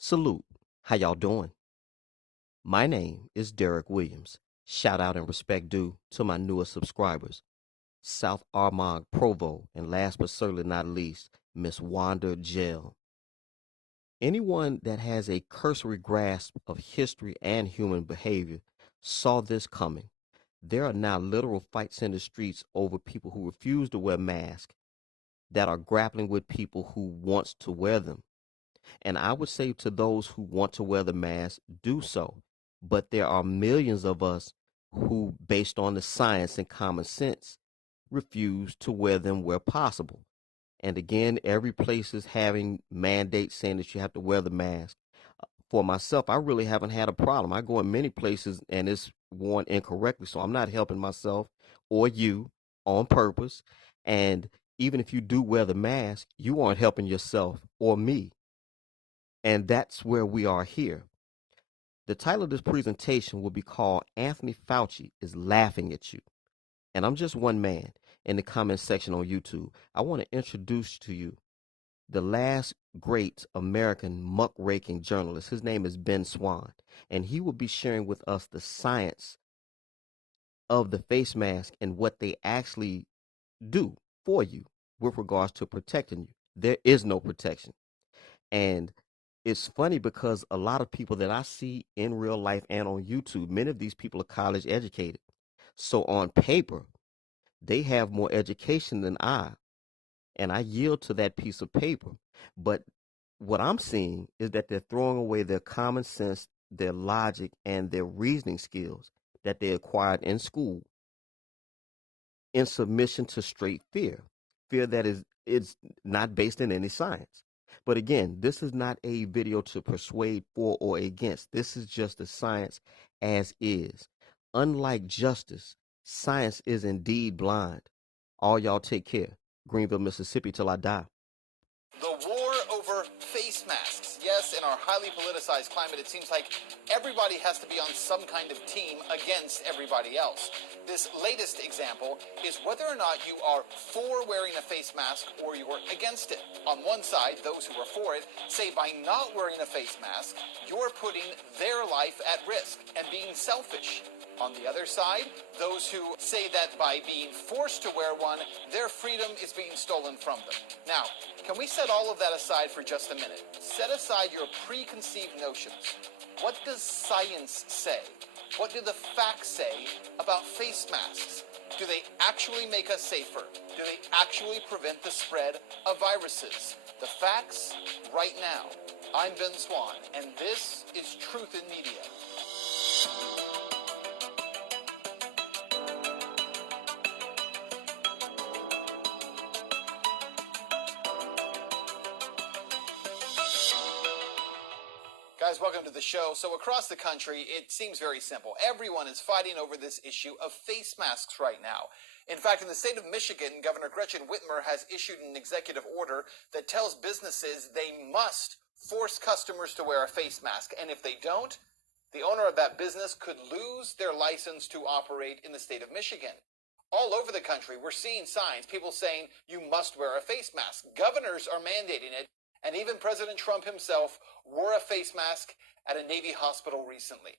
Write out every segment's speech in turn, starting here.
Salute. How y'all doing? My name is DerrickCWilliams. Shout out and respect due to my newest subscribers, South Armagh Provo, and last but certainly not least, Miss Wanda Gel. Anyone that has a cursory grasp of history and human behavior saw this coming. There are now literal fights in the streets over people who refuse to wear masks that are grappling with people who wants to wear them. And I would say to those who want to wear the mask, do so. But there are millions of us who, based on the science and common sense, refuse to wear them where possible. And again, every place is having mandates saying that you have to wear the mask. For myself, I really haven't had a problem. I go in many places and it's worn incorrectly, so I'm not helping myself or you on purpose. And even if you do wear the mask, you aren't helping yourself or me. And that's where we are here. The title of this presentation will be called Anthony Fauci is Laughing at You. And I'm just one man in the comment section on YouTube. I want to introduce to you the last great American muckraking journalist. His name is Ben Swann. And he will be sharing with us the science of the face mask and what they actually do for you with regards to protecting you. There is no protection. And it's funny because a lot of people that I see in real life and on YouTube, many of these people are college educated. So on paper, they have more education than I, and I yield to that piece of paper. But what I'm seeing is that they're throwing away their common sense, their logic, and their reasoning skills that they acquired in school in submission to straight fear, fear that is not based in any science. But again, this is not a video to persuade for or against. This is just the science as is. Unlike justice, science is indeed blind. All y'all take care. Greenville, Mississippi till I die. The war over face masks. Yes, in our highly politicized climate, it seems like everybody has to be on some kind of team against everybody else. This latest example is whether or not you are for wearing a face mask or you are against it. On one side, those who are for it say by not wearing a face mask, you're putting their life at risk and being selfish. On the other side, those who say that by being forced to wear one, their freedom is being stolen from them. Now, can we set all of that aside for just a minute? Set aside your preconceived notions. What does science say? What do the facts say about face masks? Do they actually make us safer? Do they actually prevent the spread of viruses? The facts right now. I'm Ben Swann, and this is Truth in Media. Guys, welcome to the show. So across the country, it seems very simple. Everyone is fighting over this issue of face masks right now. In fact, in the state of Michigan, Governor Gretchen Whitmer has issued an executive order that tells businesses they must force customers to wear a face mask. And if they don't, the owner of that business could lose their license to operate in the state of Michigan. All over the country, we're seeing signs, people saying you must wear a face mask. Governors are mandating it. And even President Trump himself wore a face mask at a Navy hospital recently.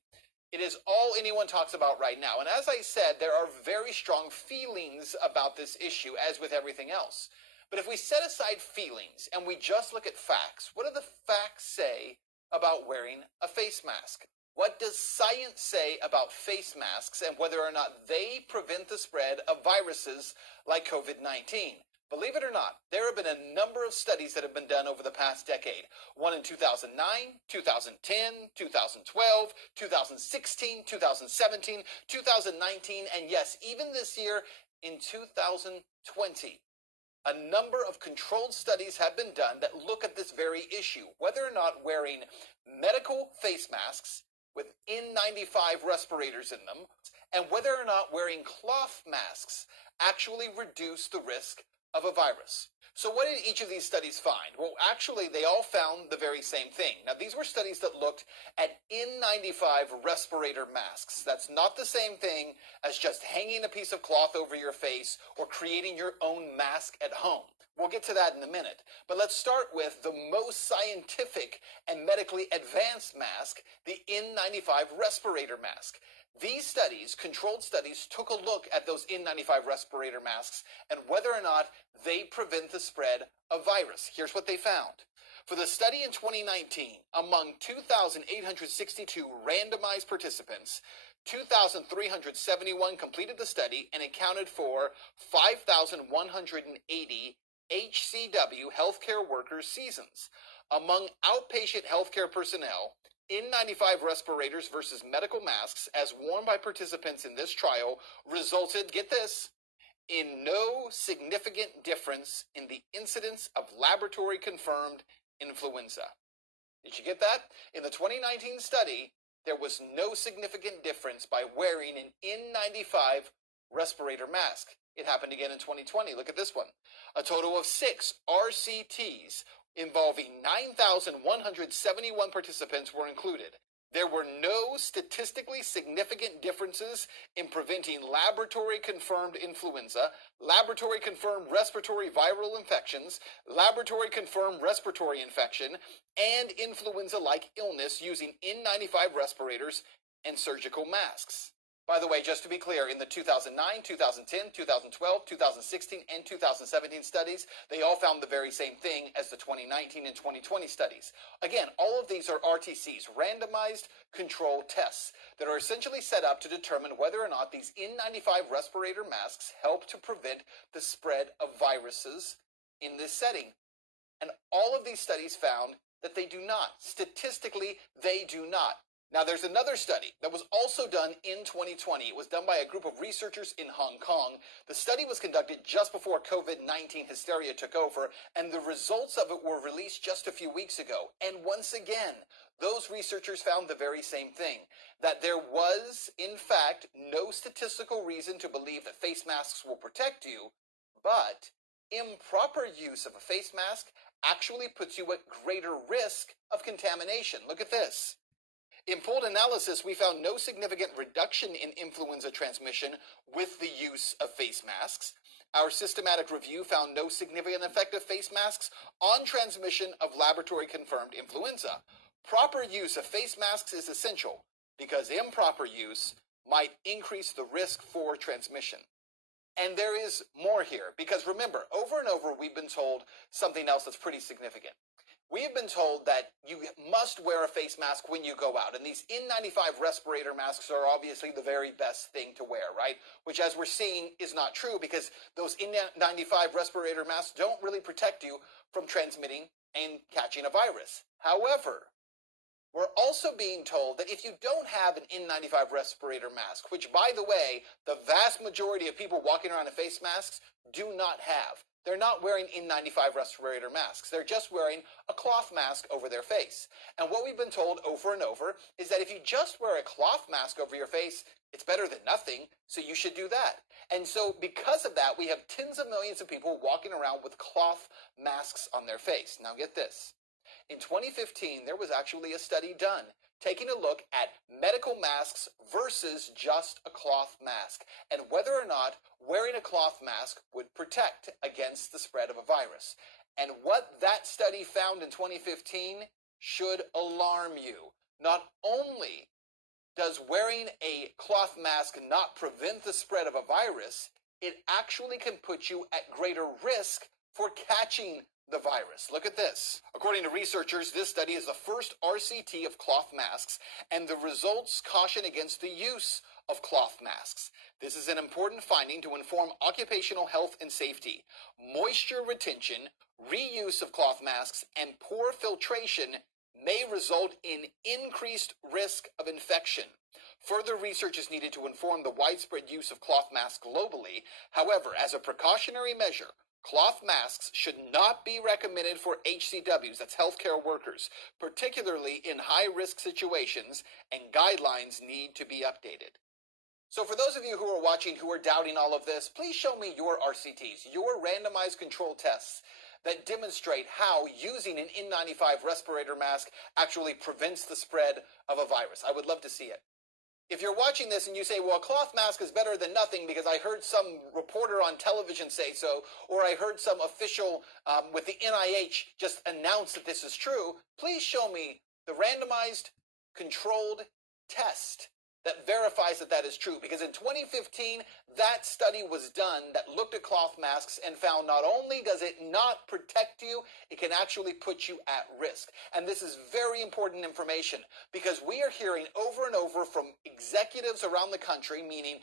It is all anyone talks about right now. And as I said, there are very strong feelings about this issue, as with everything else. But if we set aside feelings and we just look at facts, what do the facts say about wearing a face mask? What does science say about face masks and whether or not they prevent the spread of viruses like COVID-19? Believe it or not, there have been a number of studies that have been done over the past decade. One in 2009, 2010, 2012, 2016, 2017, 2019, and yes, even this year in 2020. A number of controlled studies have been done that look at this very issue, whether or not wearing medical face masks with N95 respirators in them, and whether or not wearing cloth masks actually reduce the risk of a virus. So what did each of these studies find? Well, actually, they all found the very same thing. Now, these were studies that looked at N95 respirator masks. That's not the same thing as just hanging a piece of cloth over your face or creating your own mask at home. We'll get to that in a minute. But let's start with the most scientific and medically advanced mask, the N95 respirator mask. These studies, controlled studies, took a look at those N95 respirator masks and whether or not they prevent the spread of virus. Here's what they found. For the study in 2019, among 2,862 randomized participants, 2,371 completed the study and accounted for 5,180 HCW healthcare workers' seasons. Among outpatient healthcare personnel, N95 respirators versus medical masks, as worn by participants in this trial, resulted, get this, in no significant difference in the incidence of laboratory-confirmed influenza. Did you get that? In the 2019 study, there was no significant difference by wearing an N95 respirator mask. It happened again in 2020. Look at this one. A total of 6 RCTs involving 9,171 participants were included. There were no statistically significant differences in preventing laboratory-confirmed influenza, laboratory-confirmed respiratory viral infections, laboratory-confirmed respiratory infection, and influenza-like illness using N95 respirators and surgical masks. By the way, just to be clear, in the 2009, 2010, 2012, 2016, and 2017 studies, they all found the very same thing as the 2019 and 2020 studies. Again, all of these are RTCs, randomized controlled tests, that are essentially set up to determine whether or not these N95 respirator masks help to prevent the spread of viruses in this setting. And all of these studies found that they do not. Statistically, they do not. Now, there's another study that was also done in 2020. It was done by a group of researchers in Hong Kong. The study was conducted just before COVID-19 hysteria took over, and the results of it were released just a few weeks ago. And once again, those researchers found the very same thing, that there was, in fact, no statistical reason to believe that face masks will protect you, but improper use of a face mask actually puts you at greater risk of contamination. Look at this. In pooled analysis, we found no significant reduction in influenza transmission with the use of face masks. Our systematic review found no significant effect of face masks on transmission of laboratory-confirmed influenza. Proper use of face masks is essential because improper use might increase the risk for transmission. And there is more here, because remember, over and over we've been told something else that's pretty significant. We have been told that you must wear a face mask when you go out, and these N95 respirator masks are obviously the very best thing to wear, right? Which, as we're seeing, is not true, because those N95 respirator masks don't really protect you from transmitting and catching a virus. However, we're also being told that if you don't have an N95 respirator mask, which, by the way, the vast majority of people walking around in face masks do not have, they're not wearing N95 respirator masks. They're just wearing a cloth mask over their face. And what we've been told over and over is that if you just wear a cloth mask over your face, it's better than nothing, so you should do that. And so because of that, we have tens of millions of people walking around with cloth masks on their face. Now get this. In 2015, there was actually a study done taking a look at medical masks versus just a cloth mask, and whether or not wearing a cloth mask would protect against the spread of a virus. And what that study found in 2015 should alarm you. Not only does wearing a cloth mask not prevent the spread of a virus, it actually can put you at greater risk for catching the virus. Look at this. According to researchers, this study is the first RCT of cloth masks, and the results caution against the use of cloth masks. This is an important finding to inform occupational health and safety. Moisture retention, reuse of cloth masks, and poor filtration may result in increased risk of infection. Further research is needed to inform the widespread use of cloth masks globally. However, as a precautionary measure, cloth masks should not be recommended for HCWs, that's healthcare workers, particularly in high-risk situations, and guidelines need to be updated. So for those of you who are watching who are doubting all of this, please show me your RCTs, your randomized control tests that demonstrate how using an N95 respirator mask actually prevents the spread of a virus. I would love to see it. If you're watching this and you say, well, a cloth mask is better than nothing because I heard some reporter on television say so, or I heard some official with the NIH just announce that this is true, please show me the randomized controlled test that verifies that that is true. Because in 2015, that study was done that looked at cloth masks and found not only does it not protect you, it can actually put you at risk. And this is very important information because we are hearing over and over from executives around the country, meaning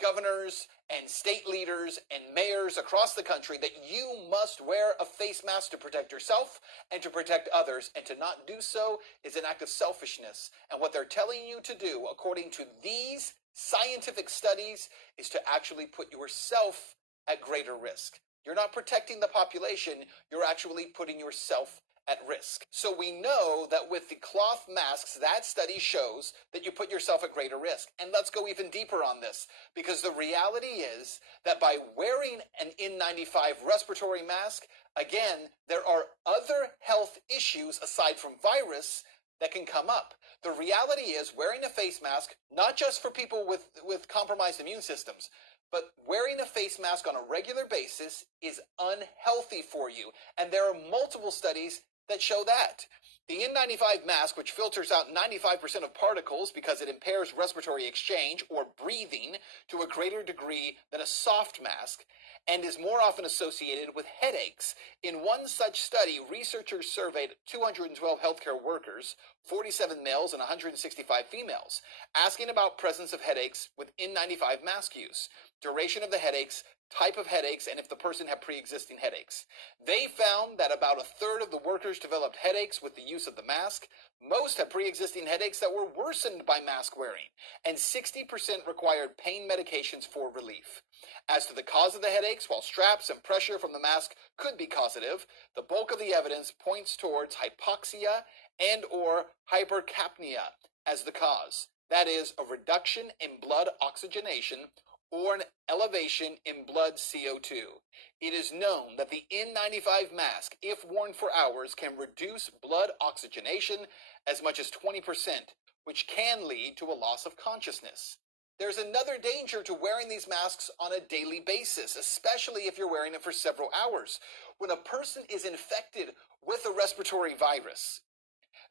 governors and state leaders and mayors across the country, that you must wear a face mask to protect yourself and to protect others, and to not do so is an act of selfishness. And what they're telling you to do, according to these scientific studies, is to actually put yourself at greater risk. You're not protecting the population, you're actually putting yourself at risk. So we know that with the cloth masks, that study shows that you put yourself at greater risk. And let's go even deeper on this, because the reality is that by wearing an N95 respiratory mask, again, there are other health issues aside from virus that can come up. The reality is wearing a face mask, not just for people with compromised immune systems, but wearing a face mask on a regular basis is unhealthy for you. And there are multiple studies that show that. The N95 mask, which filters out 95% of particles because it impairs respiratory exchange or breathing to a greater degree than a soft mask, and is more often associated with headaches. In one such study, researchers surveyed 212 healthcare workers, 47 males and 165 females, asking about presence of headaches with N95 mask use, duration of the headaches, type of headaches, and if the person had pre-existing headaches. They found that about a third of the workers developed headaches with the use of the mask. Most had pre-existing headaches that were worsened by mask wearing, and 60% required pain medications for relief. As to the cause of the headaches, while straps and pressure from the mask could be causative, the bulk of the evidence points towards hypoxia and or hypercapnia as the cause. That is, a reduction in blood oxygenation or an elevation in blood CO2. It is known that the N95 mask, if worn for hours, can reduce blood oxygenation as much as 20%, which can lead to a loss of consciousness. There's another danger to wearing these masks on a daily basis, especially if you're wearing it for several hours. When a person is infected with a respiratory virus,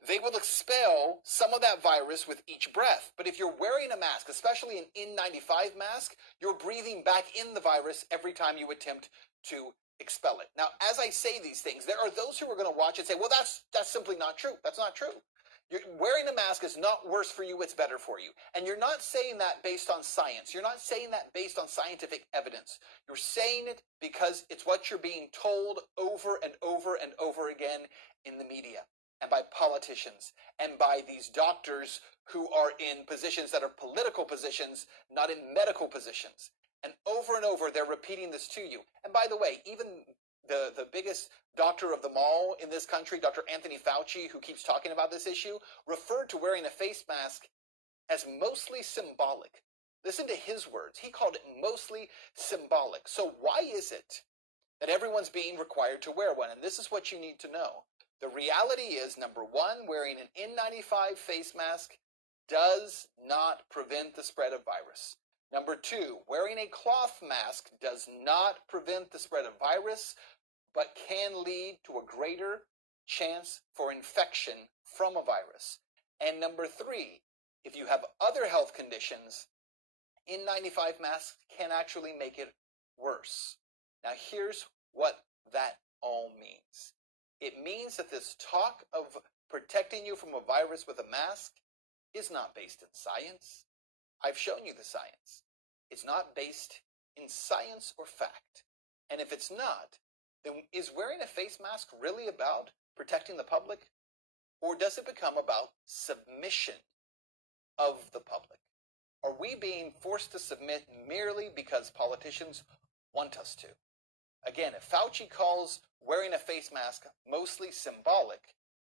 they will expel some of that virus with each breath. But if you're wearing a mask, especially an N95 mask, you're breathing back in the virus every time you attempt to expel it. Now, as I say these things, there are those who are going to watch and say, well, that's simply not true. That's not true. Wearing a mask is not worse for you, it's better for you. And you're not saying that based on science. You're not saying that based on scientific evidence. You're saying it because it's what you're being told over and over and over again in the media, and by politicians, and by these doctors who are in positions that are political positions, not in medical positions. And over, they're repeating this to you. And by the way, even the biggest doctor of them all in this country, Dr. Anthony Fauci, who keeps talking about this issue, referred to wearing a face mask as mostly symbolic. Listen to his words. He called it mostly symbolic. So why is it that everyone's being required to wear one? And this is what you need to know. The reality is, number one, wearing an N95 face mask does not prevent the spread of virus. Number two, wearing a cloth mask does not prevent the spread of virus, but can lead to a greater chance for infection from a virus. And number three, if you have other health conditions, N95 masks can actually make it worse. Now, here's what that all means. It means that this talk of protecting you from a virus with a mask is not based in science. I've shown you the science. It's not based in science or fact. And if it's not, then is wearing a face mask really about protecting the public? Or does it become about submission of the public? Are we being forced to submit merely because politicians want us to? Again, if Fauci calls wearing a face mask mostly symbolic,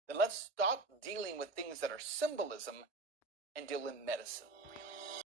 then let's stop dealing with things that are symbolism and deal in medicine.